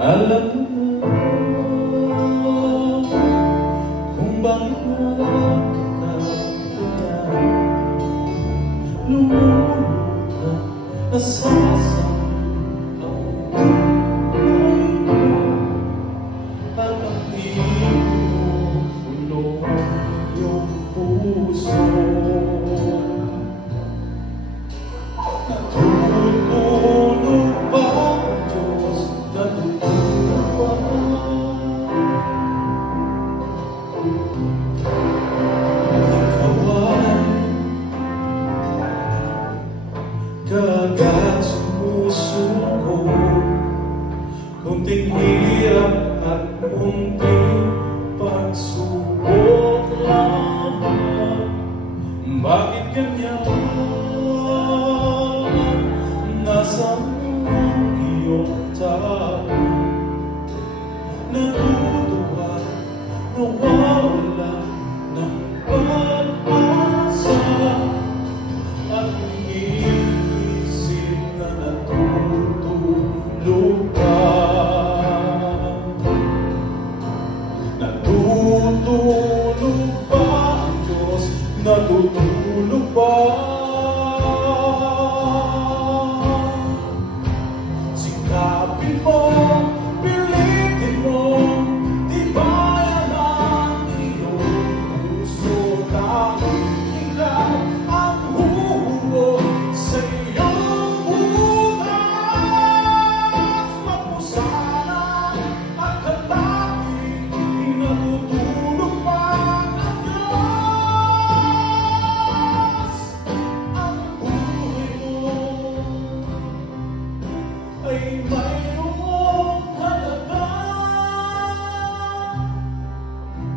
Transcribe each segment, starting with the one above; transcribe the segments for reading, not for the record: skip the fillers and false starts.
Alam mo na kung bakit nakakaya lumulutang nasasang ang buhay mo at ang inuulo yung puso. Natutulog ba ang Diyos? Natutulog ba? Nagkawan kaagad sumusuko, kunting hirap at munting pagsubok lang. Bakit ganyan? Nasaan ang iyong tayo? Natutuwa, nawawala ng pag-asa, at iniisip na natutulog ka. Natutulog ba ang Diyos? Natutulog ba? Sikapin mo, pilitin mo, tibayan ang iyong puso, dahil ikaw ang huhuwag sa iyong bukas. Mapusanan at kalapit, natutulog pa ang Diyos. Ang buhay mo ay mayroong halaga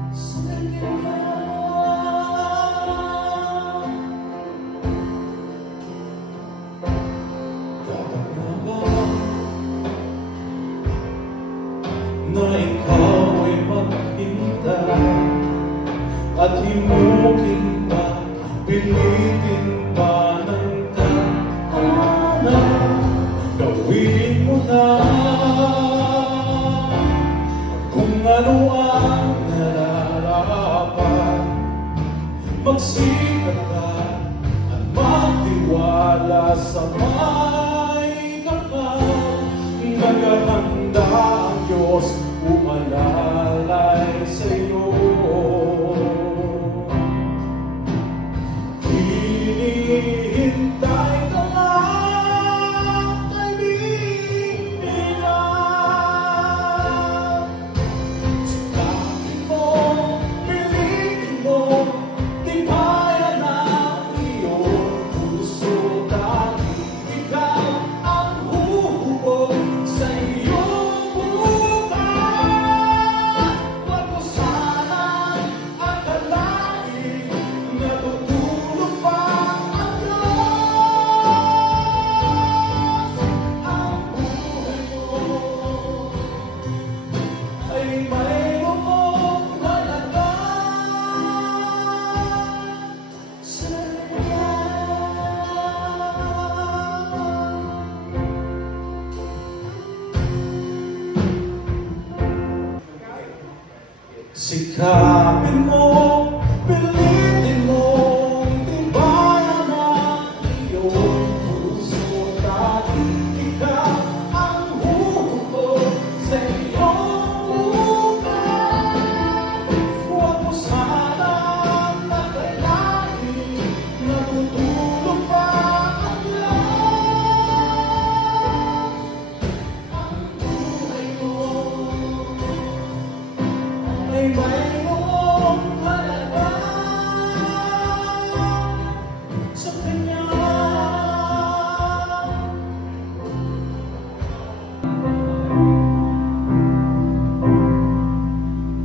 sa Kanya. Dapat na ba na ikaw ay maghintay at himukin pa, pilitin pa ng tadhana? Gawin mo na kung ano ang nararapat. Magsikap ka at magtiwala sa may kapal. Naghahanda ang Diyos umalalay sa iyo. Hinihintay ka lang, kaibigan. Sikapin mo, pilitin mo, tibayan ang iyong puso, dahil ikaw ang huhubog sa iyong bukas. Huwag mo sanang akalain, natutulog pa ang Diyos. Ang buhay mo ay mayroong halaga sa Kanya. Sikapin mo, pilitin mo, tibayan ang iyong puso, dahil ikaw ang huhubog sa iyong bukas. Huwag mo sanang akalain, natutulog pa ang Diyos. Ang buhay mo ay mayroong halaga sa Kanya.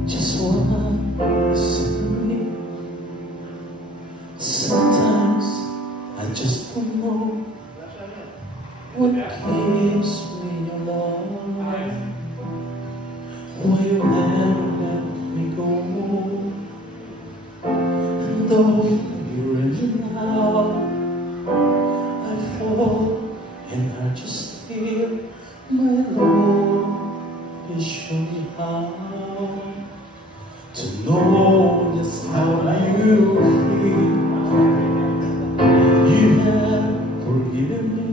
Just once a week, sometimes I just don't know what keeps me alive. Why you never let me go? And though you're in now, I fall and I just still, my Lord, you show me how to know just how you feel. You have forgiven me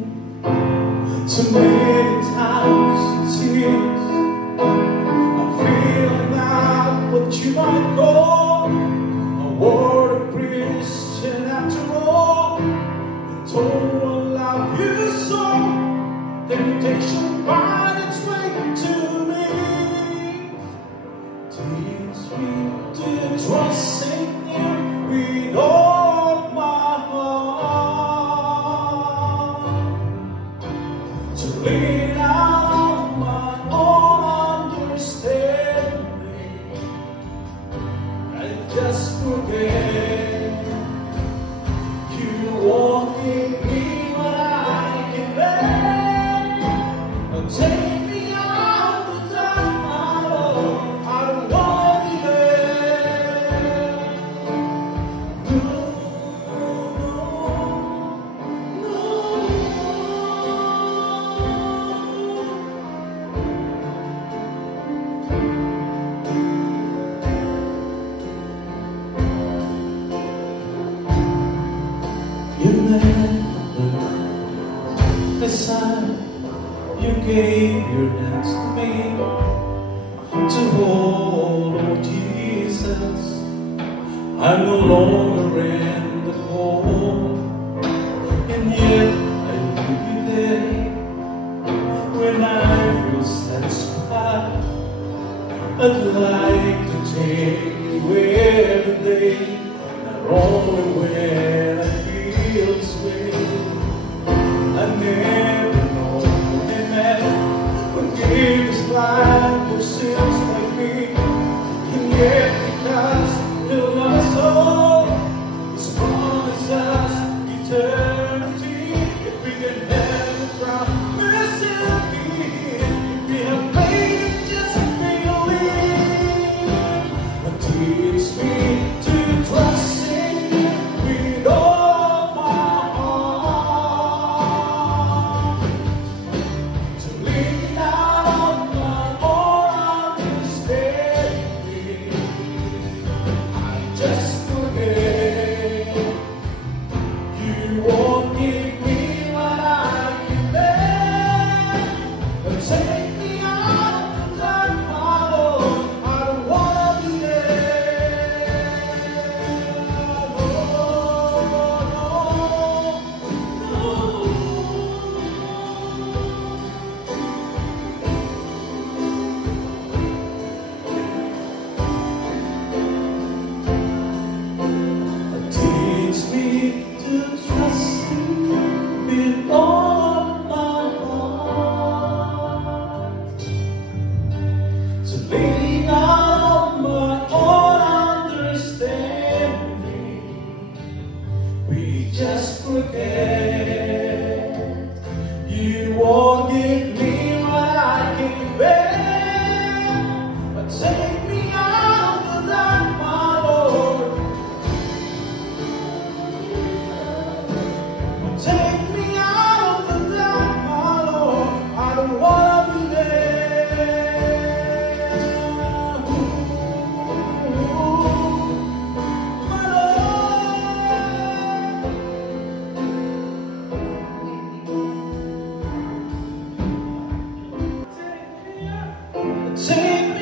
too many times it seems. I'm feeling out what you might call a word of Christian after all. And told I love you so, temptation find its way to me. Teach me to trust in you with all my heart, to lean on my own understanding and just forget. You won't give me what I can bear, but take me out the dark, my Lord. I don't want to be there. No, no, you never decide. You gave your hands to me to hold, oh Jesus. I'm no longer in the cold, and yet I leave you there. When I feel satisfied, I'd like to take you where today, not only when I feel this way. I never know a man would give his life for sins like me, and yet because he loves us all, He's promised us eternity. If we can have the promise in Him, if we have faith, just believe. But teach me to trust in You with all my heart, to lean out on my own understanding. I just forget. You won't give me what I can bear, but take me out the dark, my Lord. I don't wanna be there. No, no, teach me to trust You with all my heart, to lean on my own understanding. We just forget. You won't give me what I can bear, but take me out of the dark, my Lord. Take me out of the dark, my Lord. I don't wanna be there. My Lord. Take